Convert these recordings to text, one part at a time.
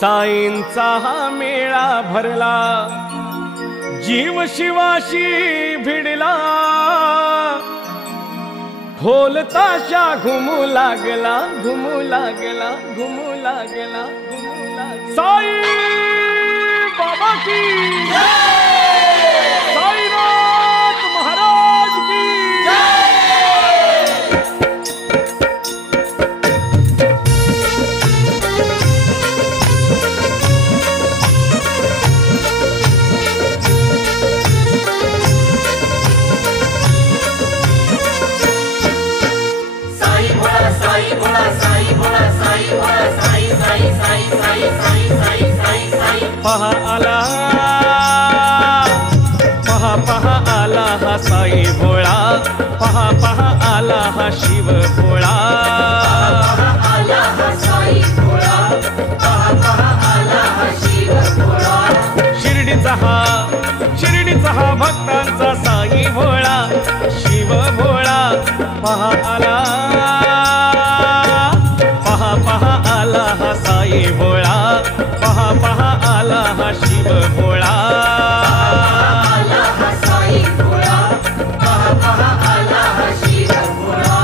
साईंचा हा मेळा भरला, जीव शिवाशी भिडला, ढोल ताशा घुमू लागला, घुमू लागला, घुमू लागला, घुमू लागला। साई बाबा की साईनाथ महाराज की पहा आला, पहा पहा आला हा साई भोळा, पहा पहा आला हा शिव भोळा, आला हा साई भोळा, पहा पहा आला हा शिव भोळा। शिर्डीचा हा भक्तांचा साई भोळा, शिव भोळा, पहा आला, पहा पहा आला हा साई भोळा, पहा पहा आला हा शिव भोळा, आला हा साई भोळा, पहा पहा आला हा शिव भोळा।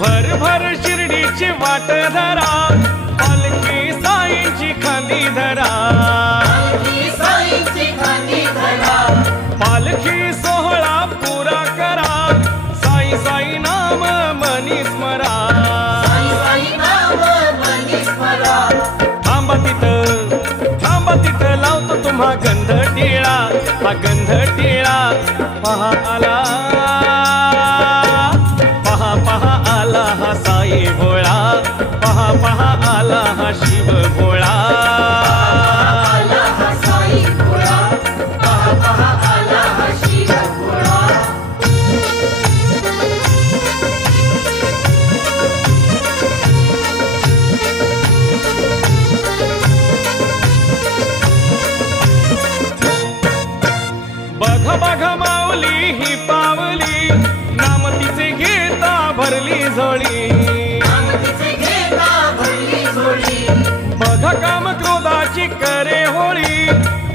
भर भर शिर्डीची वाट धरा, पालखी साईंची खांदी धरा, पालखी साईंची खांदी धरा, पालखी सोहळा पुरा करा, साई साई नाम मनी स्मरा, साई साई नाम मनी स्मरा। थांबा तिथं लावतो तुम्हा गंध टिळा, हा गंध टिळा, पहा आला, पहा पहा आला हा साई भोळा, पहा पहा आला हा शिव भोळा, आला हा साई भोळा, पहा पहा आला हा शिव भोळा। बघ बघ माऊली ही पावली, नाम तिचे घेता भरली झोळी, नाम तिचे घेता भरली झोळी, बघ काम क्रोधाची करे होळी,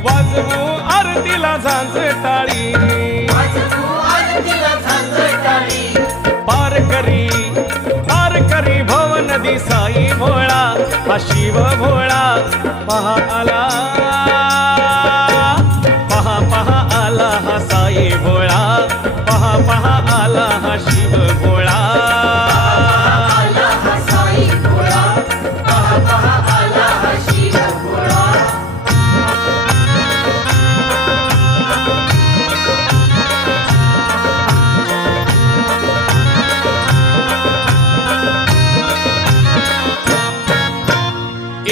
वाजवू आरतीला झांज टाळी, वाजवू आरतीला झांज टाळी, पार करी भव नदी साई भोळा, हा शिव भोळा, पहा आला, पहा पहा आला हा साई भोळा, पहा पहा आला हा शिव भोळा, आला हा साई भोळा, पहा पहा आला हा शिव भोळा।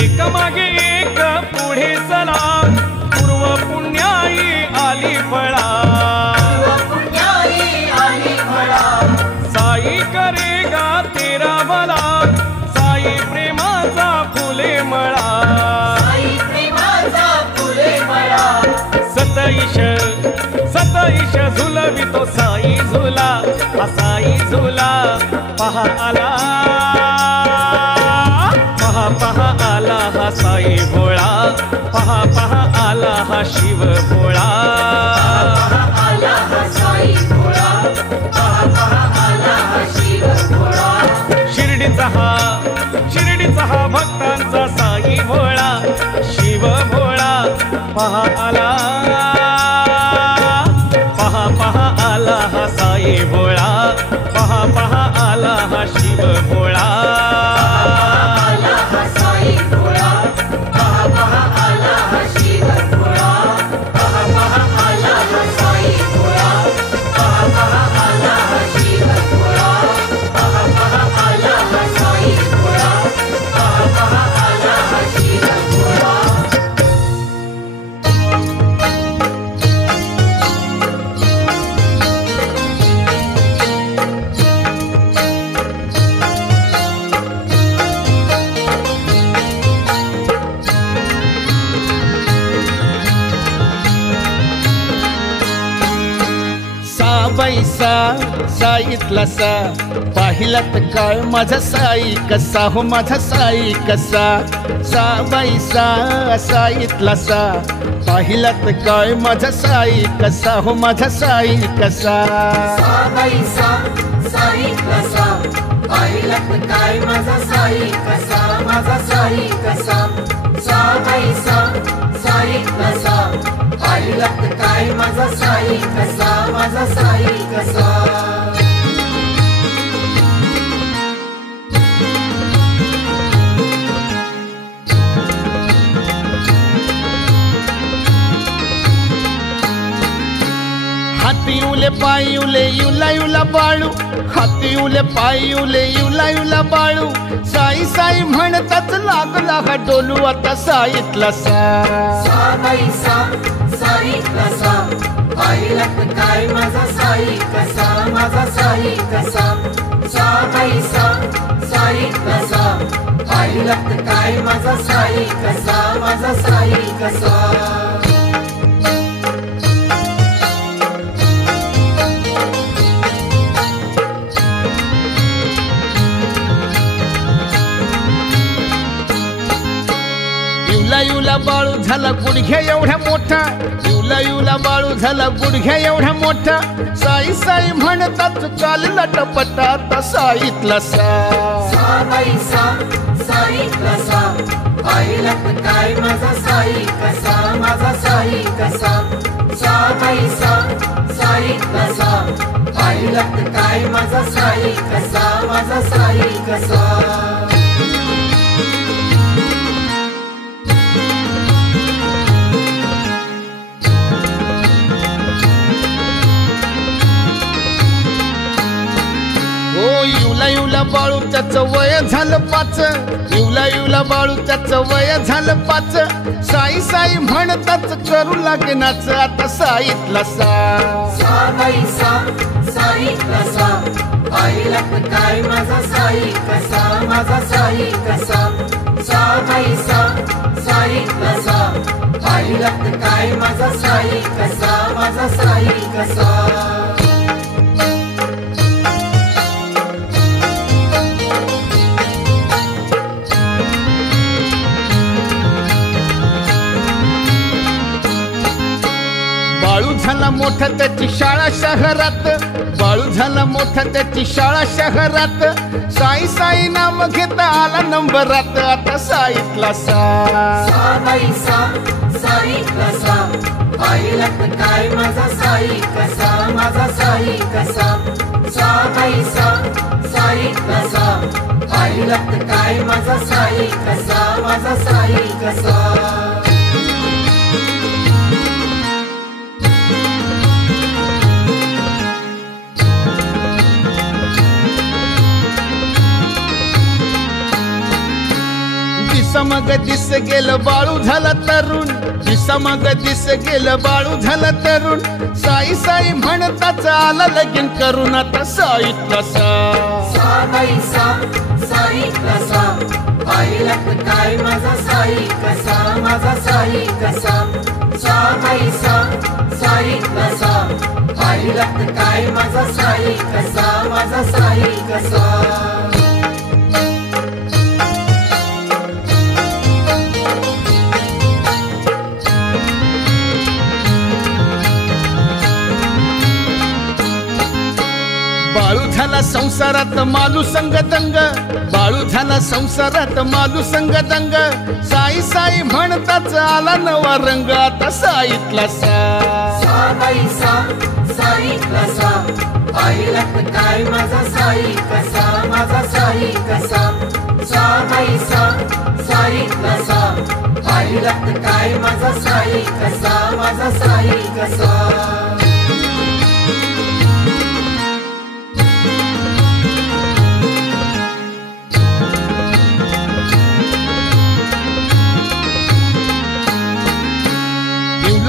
एक मागे एक पुढे चला, पूर्व पुण्याई आली फळा, पुण्याई आली फळा, साई करेगा तेरा भला, साई प्रेमाचा फुले मळा, साई प्रेमाचा फुले मळा, सतईश झुलवितो साई झुला, हा साई झुला, पहा आला, पहा पहा आला हा साई भोळा, पहा पहा आला हा शिव भोळा, आला हा साई भोळा, पहा पहा आला हा शिव भोळा। शिर्डीचा हा भक्तांचा साई भोळा, शिव भोळा, पहा आला, पहा पहा आला हा साई भोळा, पहा पहा आला हा शिव भोळा, आला हा साई भोळा, पहा पहा आला हा शिव भोळा, पहा पहा आला हा साई भोळा, पहा पहा आला हा शिव भोळा, पहा पहा आला हा साई भोळा, पहा पहा आला हा शिव सा साईतला सा पाहिलात काय माझा साई कसा हो माझा साई कसा सा बाई सा साईतला सा पाहिलात काय माझा साई कसा हो माझा साई कसा बाई सा साई कसा पाहिलात काय माझा साई कसा माझा साई कसा बाई सा साई कसा पाहिलात काय माझा साई कसा माझा साई कसा हाती उले पाय उले युला युला बाळू हाती उले पाय उले युला युला बाळू साई साई म्हणताच लागला हा डोलू आता साईतला सा बाई सा साई कसा पाहिलात काय माझा साई कसा माझा साई कसा बाई सा साई कसा पाहिलात काय माझा साई कसा माझा साई कसा युला बाळू झाला गुडघ्या एवढा मोठा युला बाळू झाला गुडघ्या एवढा मोठा साई साई म्हणतात चाल लटपटा आता साईतला सा बाई सा साई कसा पाहिलात काय माझा साई कसा माझा साई कसा बाई सा साई कसा पाहिलात काय माझा साई कसा माझा साई कसा युला बाळू त्याचं वय झालं 5 युला बाळू त्याचं वय झालं 5 साई साई म्हणतात करू लागे नाच आता साईतला सा बाई सा साई कसा पाहिलात काय माझा साई कसा माझा साई कसा बाई सा साई कसा पाहिलात काय माझा साई कसा माझा साई कसा बाळू झाला मोठा त्याची शाळा शहरात बाळू झाला मोठा त्याची शाळा शहरात साई साई नाम घेता आला नंबरात आता साईतला सा बाई सा साई कसा पाहिलात काय माझा साई कसा माझा साई कसा बाई सा साई कसा पाहिलात काय माझा साई कसा माझा साई कसा दिसमग दिस गेलं बाळू झाला तरुण दिसमग दिस गेलं बाळू झाला तरुण साई साई म्हणताच आला लगीन करून आता साईतला सा बाई सा साई कसा पाहिलात काय माझा साई कसा माझा साई कसा बाई सा साई कसा पाहिलात काय माझा साई कसा माझा साई कसा बाळू झाला संसारात मालू संग दंग बाळू झाला संसारात मालू संग दंग साई साई म्हणताच आला नवा रंग आता साईतला सा बाई सा साई कसा पाहिलात काय माझा साई कसा माझा साई कसा बाई सा साई कसा पाहिलात काय माझा साई कसा माझा साई कसा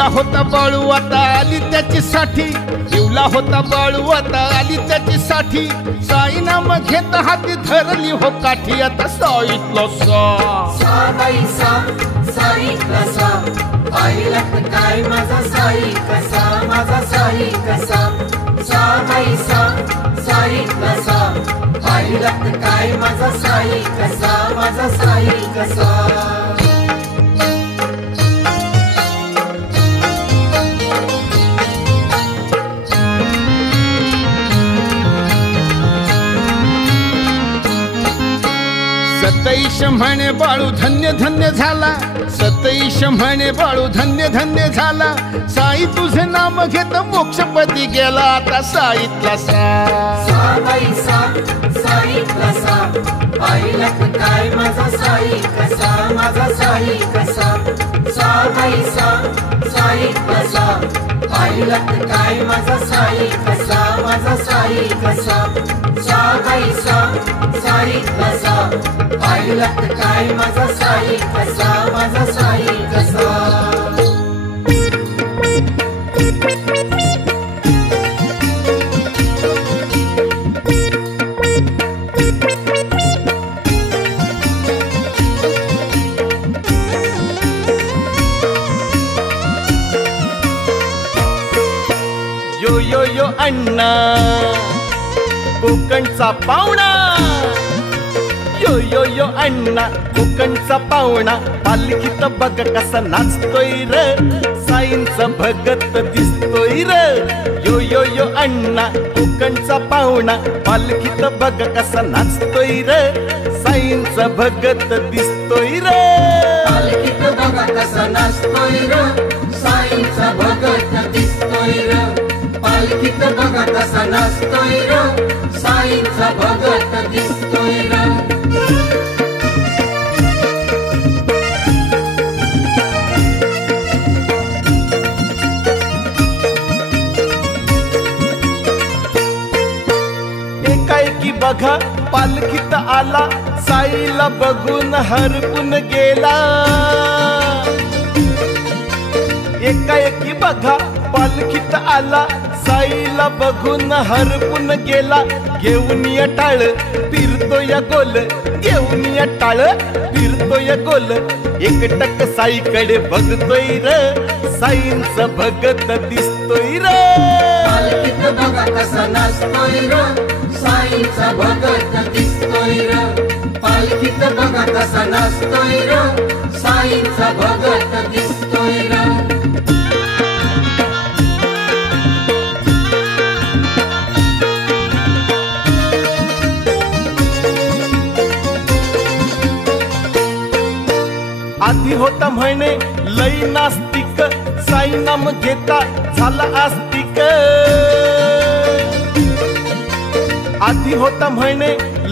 येवला होता बाळू आता आली त्याची साठी, येवला होता बाळू आता आली त्याची साठी, साई नाम घेत हाती धरली हो काठी, आता साईतला सा बाई सा, साईतला सा, पाहिलं काय माझा साई कसा, माझा साई कसा, सा बाई सा, साईतला सा, पाहिलं काय माझा साई कसा, माझा साई कसा. सतईश म्हणे बाळू धन्य धन्य झाला, सतईश म्हणे बाळू धन्य धन्य झाला, साई तुझे नाम घेत मोक्षपदी गेला, आता साईतला सा बाई सा, साईतला सा, पाहिलं काय माझा साई कसा, माझा साई कसा, सा बाई सा, साईतला सा, पाहिलं काय माझा साई कसा, माझा साई कसा, सा बाई सा, साईतला सा, पाहिलं काय माझा साई कसा, माझा साई कसा. यो यो यो अण्णा कोकणचा पाहुणा, यो यो यो अण्णा कोकणचा पाहुणा, पालखीत बघ कसा नाचतोय र, साईंचा भगत दिसतोय र. यो यो यो अण्णा कोकणचा पाहुणा, पालखीत बघ कसा नाचतोय र, साईंचा भगत दिसतोय र. पालखीत बघा कसा नाचतोय र, साईंचा भगत दिसतोय र. पालखीत बघा कसा नाचतोय र, साईंचा भगत दिसतोय र. एकाएकी बघा पालखीत आला, साईला बघून हरपून गेला. एकाएकी बघा पालखीत आला, साईला बघून हरपून गेला. घेऊन या टाळ फिरतोय गोल, घेऊन या टाळ फिरतोय गोल, एकटक साईकडे बघतोय र, साईंचं भगत दिसतोय र. पालखीत बघा कसा नाचतोय र, साईंचा भगत दिसतोय र. पालखीत बघा कसा नाचतोय र, साईंचा भगत दिसतोय र. आधी होता म्हणे लई नास्तिक, साई नाम घेता झाला आस्तिक. आधी होता म्हणे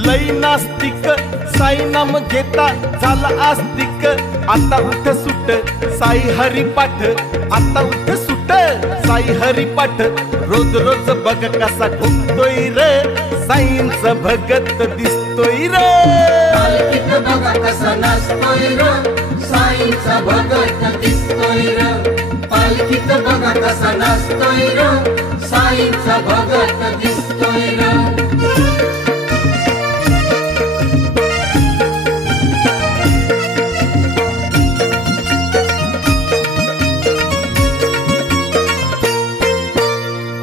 लई नास्तिक, साई नाम घेता झाला आस्तिक. आता उठ सुट साई हरिपाठ, आता उठ सुट साई हरिपाठ, रोज रोज बघ कसा ठोकतोय र, साईंचं भगत दिसतोय र. पालखीत बघा कसा नाचतोय र, साईंचा भगत दिसतोय र. पालखीत बघा कसा नाचतोय र, साईंचा भगत दिसतोय र.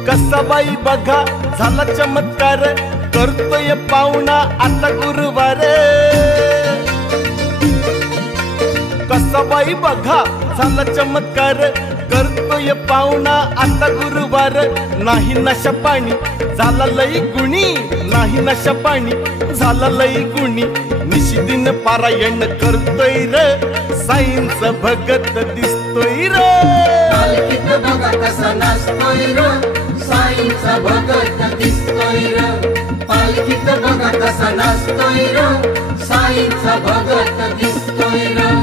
कसा बाई बघा झाला चमत्कार, करतोय पाहुणा आता गुरुवार. कसा बाई बघा झाला चमत्कार, करतोय पाहुणा आता गुरुवार. नाही नशा पाणी झाला लई गुणी, नाही नशा पाणी झाला लई गुणी, निशिदिन पारायण करतोय र, साईंचं भगत दिसतोय र. पालखीत बघा कसा नाचतोय र, साईंचा भगत दिसतोय र. पालखीत बघा कसा नाचतोय र, साईंचा भगत दिसतोय र.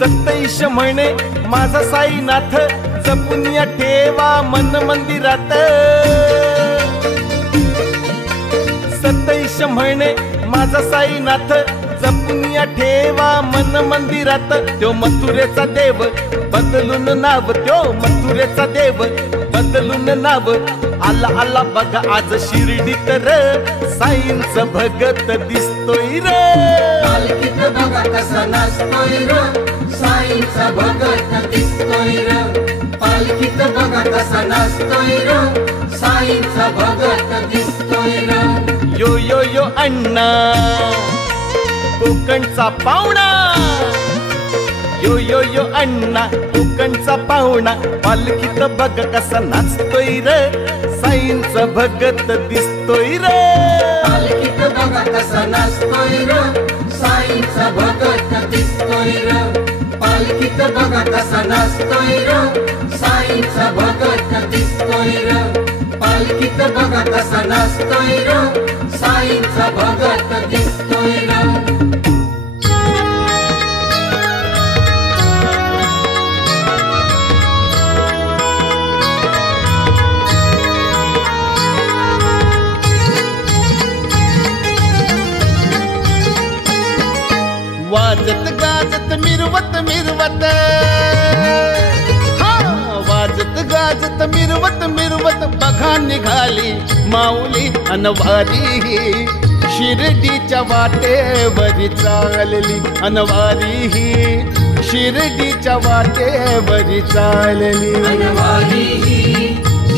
सत्ताईश म्हणे माझा साईनाथ, जपून या ठेवा मन मंदिरात सतैश म्हणे माझा साईनाथ जपून या ठेवा मन मंदिरात त्यो मथुरेचा देव बदलून नाव त्यो मथुरेचा देव बदलून नाव आला आला बघा आज शिर्डीत र साईंच भगत दिसतोय र पालखीत बघा कसा नाचतोय र साईंचा भगत दिसतोय र पालखीत बघा कसा नाचतोय र साईंचा भगत दिसतोय र यो यो यो अण्णा कोकणचा पाहुणा यो यो यो अण्णा कोकणचा पाहुणा पालखीत बघ कसा नाचतोय र साईंचा भगत दिसतोय र पालखीत बघा कसा नाचतोय र साईंचा भगत दिसतोय र पालखीत बघा कसा नाचतोय र साईंचा भगत दिसतोय र पालखीत बघा कसा नाचतोय र साईंचा भगत दिसतोय र वाजत गाजत मिरवत मिरवत हा वाजत गाजत मिरवत मिरवत बघा निघाली माऊली अनवारी शिर्डीच्या वाटेवरी चालली अनवारी शिर्डीच्या वाटेवरी चालली अनवारी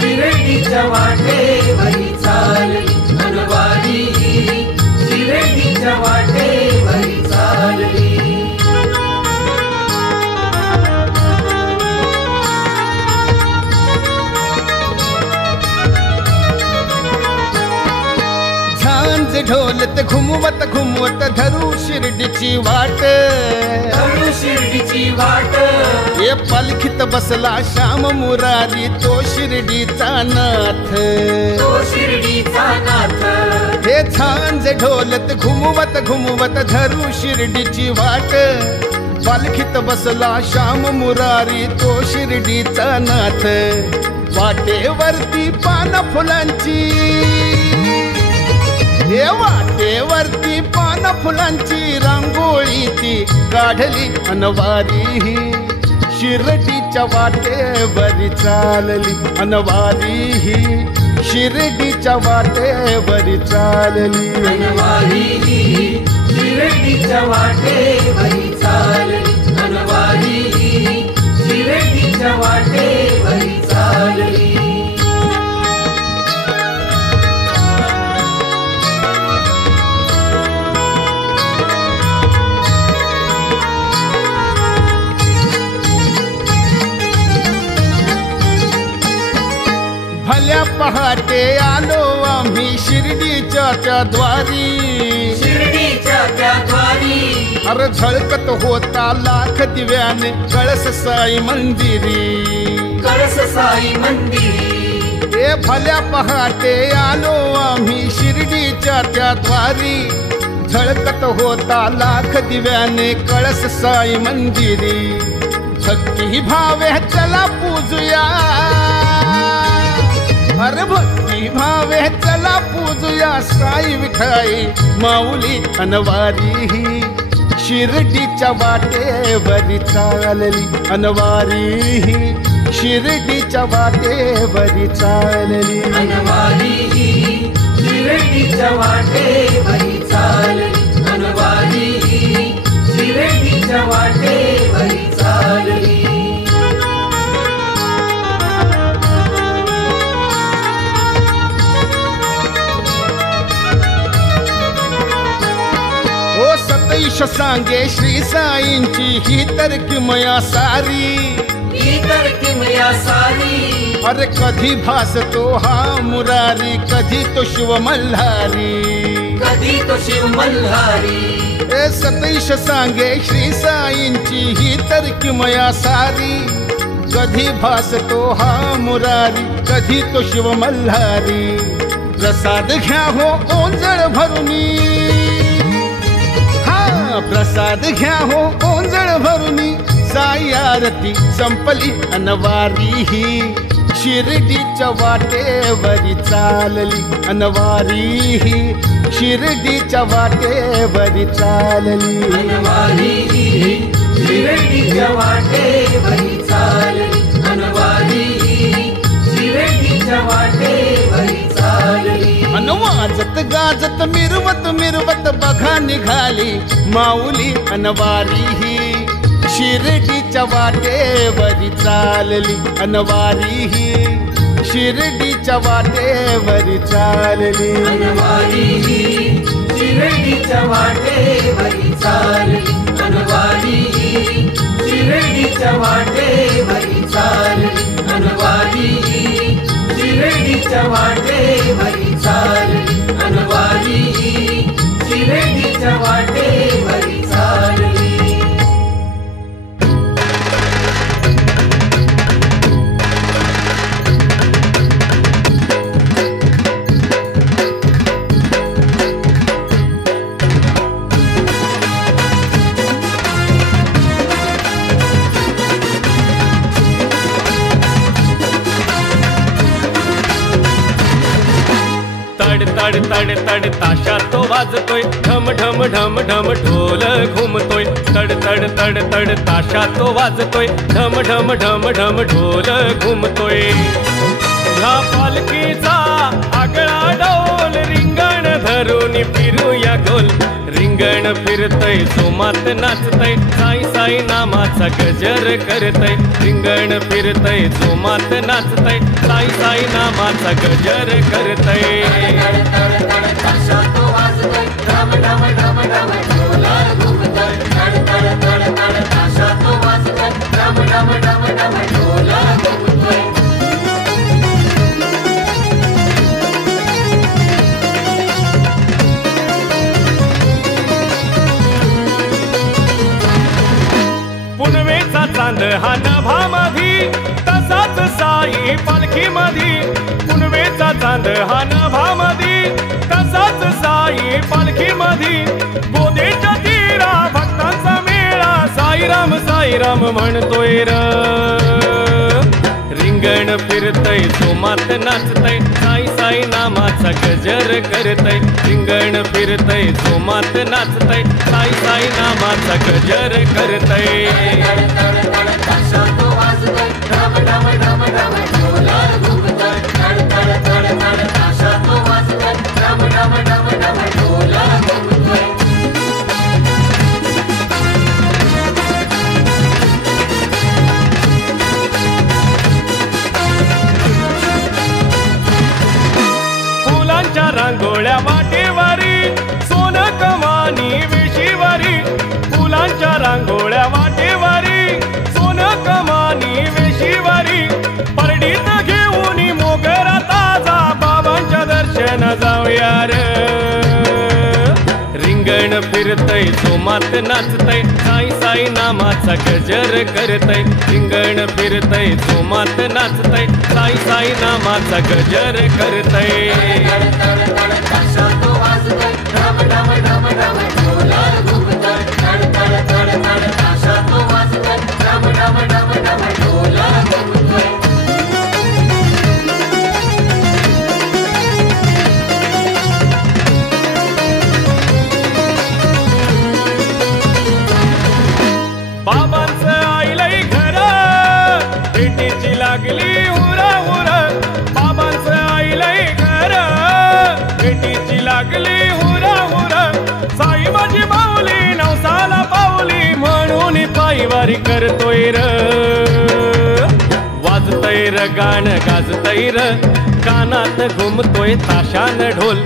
शिर्डीच्या वाटेवरी चालली अनवारी शिर्डीच्या वाटेवरी चालली झांज ढोलत घुमवत घुमवत धरू शिर्डीची वाट धरू शिर्डीची वाट ये पालखीत बसला श्याम मुरारी तो शिर्डीचा नाथ तो शिर्डीचा नाथ हे झांज ढोलत घुमवत घुमवत धरू शिर्डीची वाट पालखीत बसला श्याम मुरारी तो शिर्डीचा नाथ वाटेवरती पान फुलांची हे वाटेवरती पान फुलांची रांगोळी ती काढली अनवारी शिर्डीच्या वाटेवरी चालली अनवारी शिर्डीच्या वाटेवरी चालली अनवारी शिर्डीच्या वाटेवरी चालली अनवारी शिर्डीच्या वाटेवरी चालली भल्या पहाटे आलो आम्ही शिर्डीच्या त्या द्वारी शिर्डीच्या त्या द्वारी अरे झळकत होता लाख दिव्याने कळस साई मंदिरी कळस साई मंदिरी हे भल्या पहाटे आलो आम्ही शिर्डीच्या त्या द्वारी झळकत होता लाख दिव्याने कळस साई मंदिरी भक्ती भावे चला पूजुया अरे भक्ती भावे चला पूजुया साई विठाई माऊली अनवारी शिर्डीच्या वाटेवरी चालली अनवारी शिर्डीच्या वाटेवरी चालली अनवारी शिर्डीच्या वाटेवरी चालली अनवारी शिर्डीच्या वाटेवरी चालली सतैश सांगे श्री साईंची ही तर किमया सारी ही तर किमया सारी अरे कधी भासतो हा मुरारी कधी तो शिव मल्हारी कधी तो शिव मल्हारी ए सतैश सांगे श्री साईंची ही तर किमया सारी कधी भासतो हा मुरारी कधी तो शिव मल्हारी प्रसाद घ्या हो ओंजळ भरुनी प्रसाद घ्या हो ओंजळ भरुनी साई आरती संपली अनवारी ही शिर्डीच्या वाटेवरी चालली अनवारी ही शिर्डीच्या वाटेवरी चालली अनवारी शिर्डीच्या वाटेवरी चालली अनवारी शिर्डीच्या वाटेवरी चालली अन वाजत गाजत मिरवत मिरवत बघा निघाली माऊली अनवारी ही शिर्डीच्या वाटेवरी चालली अनवारी ही शिर्डीच्या वाटेवरी चालली अनवारी शिर्डीच्या वाटेवरी चालली अनवारी शिर्डीच्या वाटेवरी चालली अनवारी शिर्डीच्या वाटेवरी चालली अनवारी शिर्डीच्या वाटेवरी चालली तड तड तड ताशा तो वाजतोय ढम ढम ढम ढम ढोल घुमतोय तड तड तड तड ताशा तो वाजतोय ढम ढम ढम ढम ढोल घुमतोय ह्या पालखीचा आगळा डोल रिंगण धरून फिरूया गोल रिंगण फिरतय जोमात नाचतय साई साई नामाचा गजर करतय रिंगण फिरतय जोमात नाचतय साई साई नामाचा गजर करतय ताशा तो वाजतोय ढम ढम ढम ढम ढोल घुमतोय तड तड तड तड ताशा तो वाजतोय ढम ढम ढम ढम ढोल घुमतोय पुनवेचा चांद हा नभामधी तसाच साई पालखी मधी पुनवेचा चांद हा नभामधी तसाच साई पालखी मधी गोदेच्या तीरा भक्तांचा मेळा साईराम म्हणतोय र रिंगण फिरतय जोमात नाचतय साई साई नामाचा गजर करतय रिंगण फिरतय जोमात नाचतय साई साई नामाचा गजर करतय ताशा तो वाजतोय ढम ढम ढम ढम ढोल घुमतोय तड तड तड तड ताशा तो वाजतोय ढम ढम ढम ढम ढोल घुमतोय फुलांच्या रांगोळ्या वाटेवारी सोन कमानी वेशीवारी फुलांच्या रांगोळ्या वाटेवारी सोन कमानी वेशीवारी परडीत घेऊन मोगरा ताजा बाबांच्या दर्शन जाऊया रे रिंगण फिरतय जोमात नाचतय साई साई नामाचा गजर करतय रिंगण फिरतय जोमात नाचतय साई साई नामाचा गजर करतय ताशा तो वाजतोय ढम ढम ढम ढम ढोल घुमतोय तड तड तड तड ताशा तो वाजतोय ढम ढम ढम ढम ढोल घुमतोय बाबांचं आईलय घर भेटीची लागली हुरा हुरा बाबांचं आईलय घर भेटीची लागली हुरा हुरा साई माझी माऊली नवसाला पावली म्हणून पायवारी करतोय र वाजतय र गाणं गाजतय र कानात घुमतोय ताशान ढोल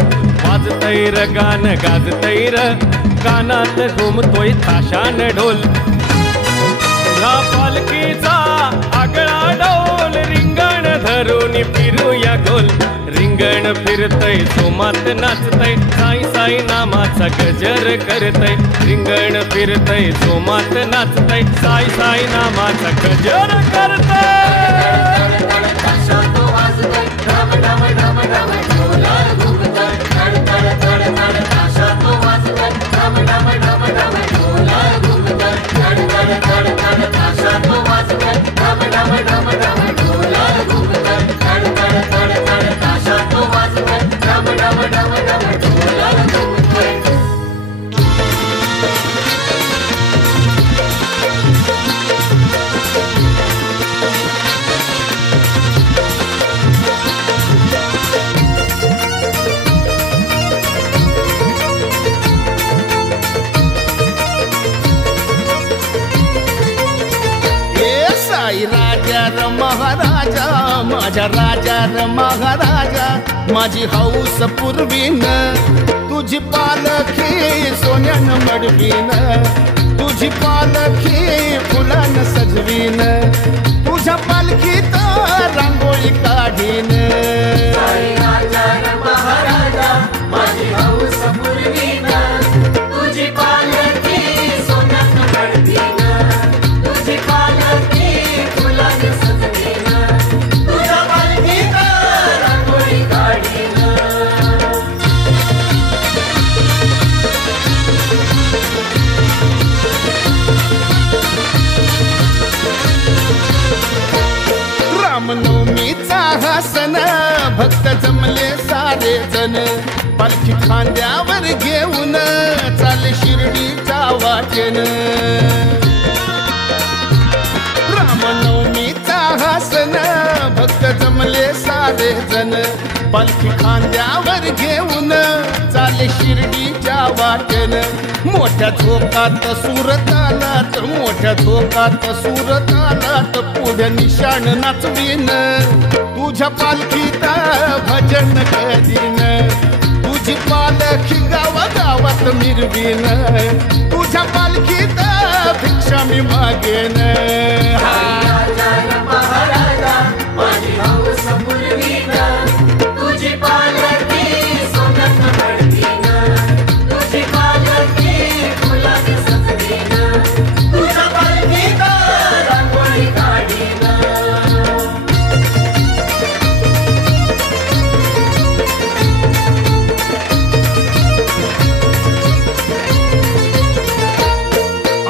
वाजतय र गाणं गाजतय र कानात घुमतोय ताशान ढोल ह्या पालखीचा आगळा डोल रिंगण धरून फिरूया गोल रिंगण फिरतय जोमात नाचतय साई साई नामाचा गजर करतय रिंगण फिरतय जोमात नाचतय साई साई नामाचा गजर करतय ताशा तो वाजतोय ढम ढम ढम ढम ढोल घुमतोय तड तड तड तड ताशा तो वाजतोय ढम ढम ढम ढम ढोल घुमतोय तड तड तड तड ताशा राजा र महाराजा माझ्या राजा र महाराजा माझी हौस पुरवीन तुझी पालखी सोन्यानं मडवीन तुझी पालखी फुलानं सजवीन तुझ्या पालखीत रांगोळी काढीन साई राजा र महाराजा माझी हौस पुरवीन तुझी पालखी सोन्यानं मडवीन तुझी पालखी फुलानं सजवीन तुझ्या पालखीत रांगोळी काढीन रामनवमीचा हा सण भक्त जमले सारे जण पालखी खांद्यावर घेऊन चाले शिर्डीच्या वाटेन रामनवमीचा हा सण भक्त जमले सारे जण पालखी खांद्यावर घेऊन चाले शिर्डीच्या वाटेन मोठ्या झोकात सुरत आलात मोठ्या झोकात सुरत आलात पुढे निशाण नाचवीन तुझ्या पालखीत भजन करीन तुझी पालखी गावागावात मिरवीन तुझ्या पालखीत भिक्षा मी मागेन राजा र महाराजा माझी हौस पुरवीन तुझी पालखी सोन्यानं मडवीन तुझी पालखी फुलानं सजवीन तुझ्या पालखीत रांगोळी काढीन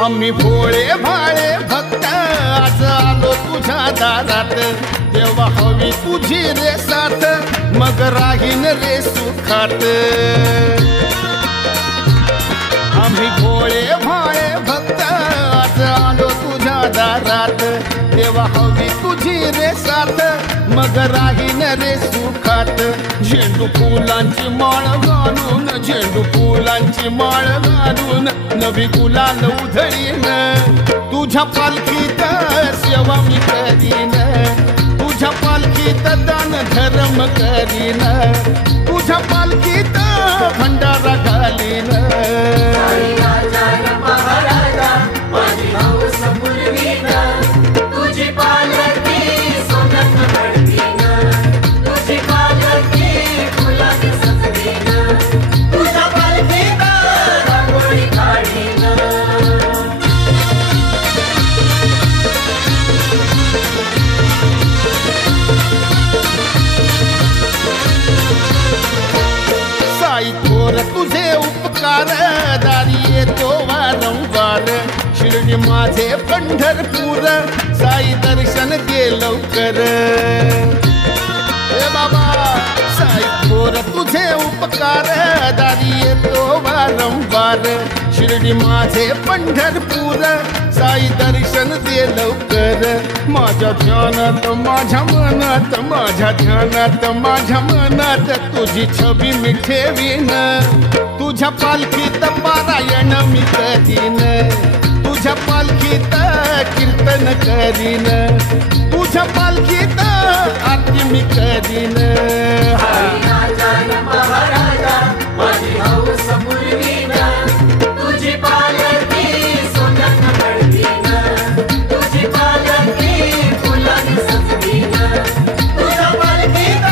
आम्ही भोळे भाळे भक्त आज आलो तुझ्या दारात तेव्हा हवी तुझी रे साथ मग राहीन रे सुखात आम्ही भोळे भाळे भक्त आज आलो तुझ्या दारात तेव्हा हवी तुझी रे साथ मग राहीन रे सुखात झेंडू फुलांची माळ घालून झेंडू फुलांची माळ घालून नवी गुलाल उधळीन तुझ्या पालखीत सेवा मी करीन तुझ्या पालखीत दान धर्म करीन तुझ्या पालखीत भंडारा घालीन साई राजा र महाराजा माझी हौस पुरवीन तुझी पालखी सोन्यानं मडवीन तुझी पालखी फुलानं सजवीन तुझ्या पालखीत रांगोळी काढीन साई थोर तुझे उपकार दारी येतो वारंवार शिर्डी माझे पंढरपूर साई दर्शन दे लवकर ए बाबा साई थोर तुझे उपकार दारी येतो वारंवार शिर्डी माझे पंढरपूर साई दर्शन दे लवकर माझ्या ध्यानात माझ्या मनात माझ्या ध्यानात माझ्या मनात तुझी छबी मी ठेवीन तुझ्या पालखीत पारायण मी करीन तुझ्या पालखीत कीर्तन करीन तुझ्या पालखीत आरती मी करीन साई राजा र महाराजा माझी हौस पुरवीन तुझी पालखी सोन्यानं मडवीन तुझी पालखी फुलानं सजवीन तुझ्या पालखीत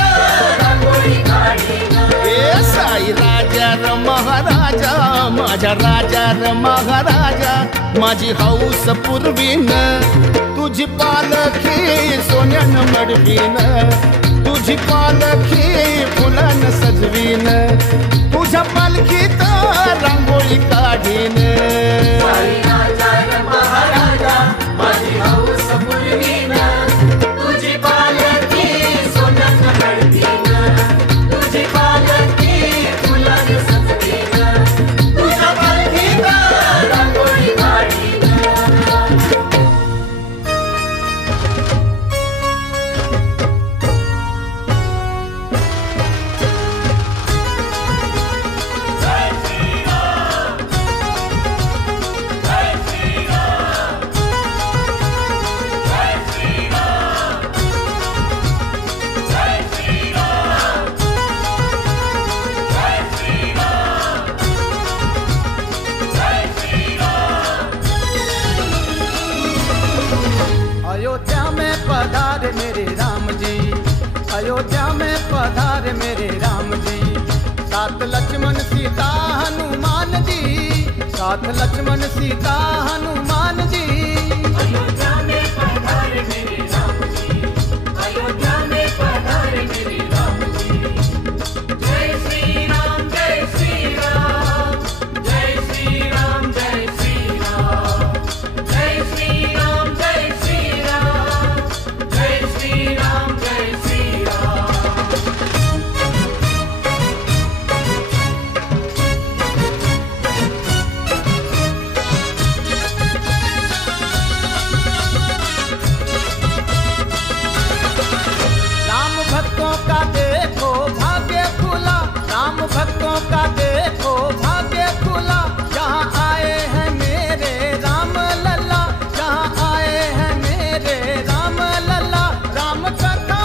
रांगोळी काढीन ए साई राजा र महाराजा माझ्या राजा र महाराजा माझी हौस पुरवीन तुझी पालखी सोन्यानं मडवीन तुझी पालखी फुलानं सजवीन तुझ्या पालखीत रांगोळी काढीन साई राजा र महाराजा माझी हौस पुरवीन तुझी पालखी सोन्यानं मडवीन तुझी पालखी फुलानं सजवीन तुझ्या पालखीत रांगोळी काढीन अयोध्या में पधारे मेरे राम जी, अयोध्या में पधारे मेरे राम जी। साथ लक्ष्मण सीता हनुमान जी, साथ लक्ष्मण सीता हनुमान जी। अयोध्या में पधारे मेरे राम जी, अयोध्या में पधारे मेरे राम जी। जय श्री राम, जय श्री राम, जय श्री राम, जय श्री राम, जय श्री राम, जय श्री राम, जय श्री राम, जय श्री राम। भक्तों का देखो भाग्य खुला, राम भक्तों का देखो भाग्य खुला। जहाँ आए हैं मेरे राम लल्ला, जहाँ आए हैं मेरे राम लल्ला। राम कथा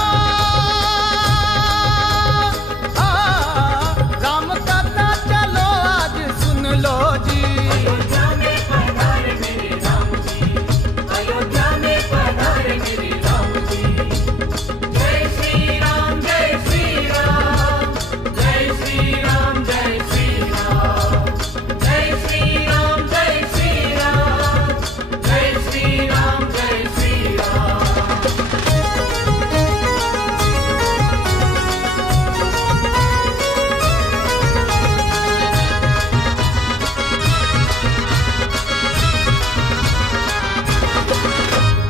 राम कथा चलो आज सुन लो जी। अयोध्या में पधारे मेरे राम जी, अयोध्या में पधारे मेरे राम जी। जय श्री राम, जय श्री राम, जय श्री राम, जय श्री राम, जय श्री राम, जय श्री राम, जय श्री राम, जय श्री राम।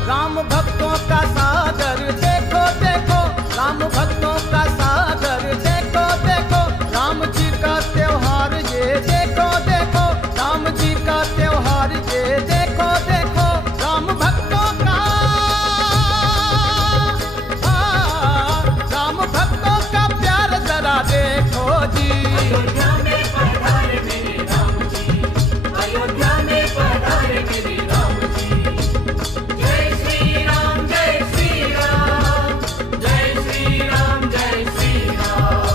राम भक्तों का सागर देखो देखो, राम भक्तों का सागर देखो देखो। राम जी का त्योहार ये देखो देखो, राम जी का त्योहार ये देखो देखो। राम भक्तों का राम भक्तों का प्यार जरा देखो जी। अयोध्या में पधारे मेरे राम जी, अयोध्या में पधारे मेरे राम जी। जय श्री राम, जय श्री राम, जय श्री राम, जय श्री राम,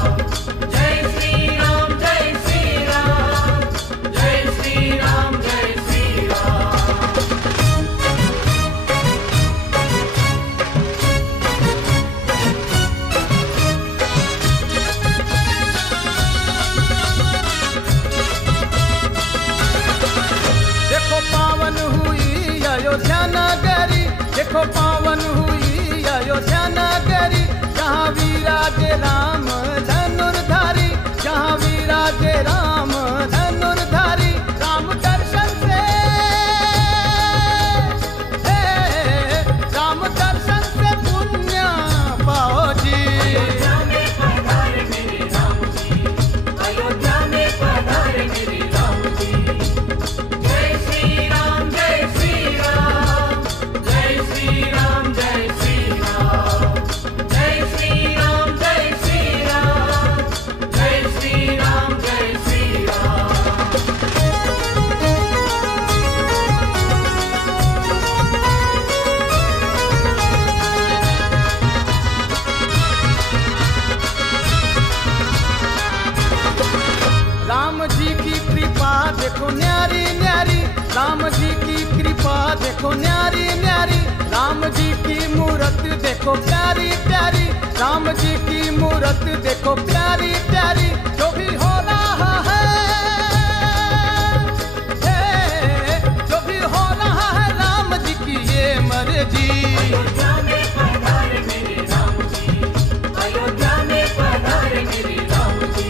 जय श्री राम, जय श्री राम, जय श्री राम, जय श्री राम। देखो पावन हुई अयोध्या नगरी, देखो पावन हुई अयोध्या नगरी। जहाँ विराजे राम धनुर्धारी, जहाँ विराजे राम धनुर्धारी। राम दर्शन से राम दर्शन से पुण्य पाओ जी। अयोध्या में पधारे मेरे राम जी, अयोध्या में पधारे मेरे राम जी। जय श्री राम, जय श्री राम, जय श्री राम, जय श्री राम, जय श्री राम, जय श्री राम, जय श्री राम, जय श्री राम। राम जी की कृपा देखो न्यारी न्यारी, राम जी की कृपा देखो न्यारी न्यारी। राम जी की मूरत देखो प्यारी प्यारी, राम जी की मूरत देखो प्यारी प्यारी। जो भी हो रहा है जो भी हो रहा है राम जी की ये मर्जी। अयोध्या में पधारे मेरे राम जी, अयोध्या में पधारे मेरे राम जी।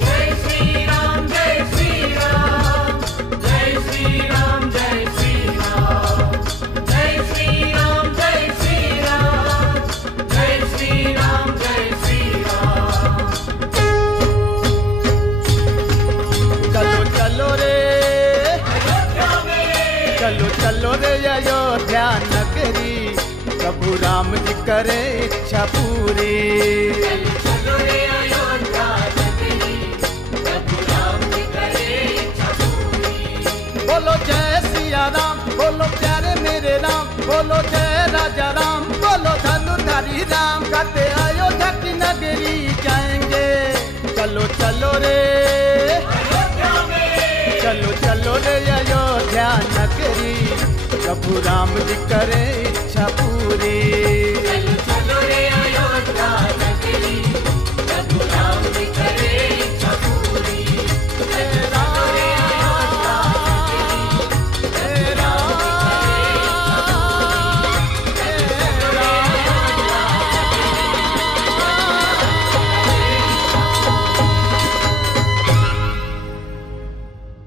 जय श्री राम, जय श्री राम, जय श्री राम, जय श्री राम, जय श्री राम, जय श्री राम, जय श्री राम, जय श्री राम। चलो चलो रे अयोध्या में, चलो चलो रे अयोध्या नगरी, प्रभु राम जी करे इच्छा पूरी। चलो रे अयोध्या नगरी, प्रभु राम जी करे इच्छा पूरी। बोलो जय सिया राम, बोलो प्यारे मेरे राम, बोलो जय राजा राम, बोलो धनुधारी राम। कहते अयोध्या की नगरी जाएंगे। चलो चलो रे अयोध्या में, चलो चलो रे अयोध्या नगरी प्रभु राम जी करे इच्छा पूरी।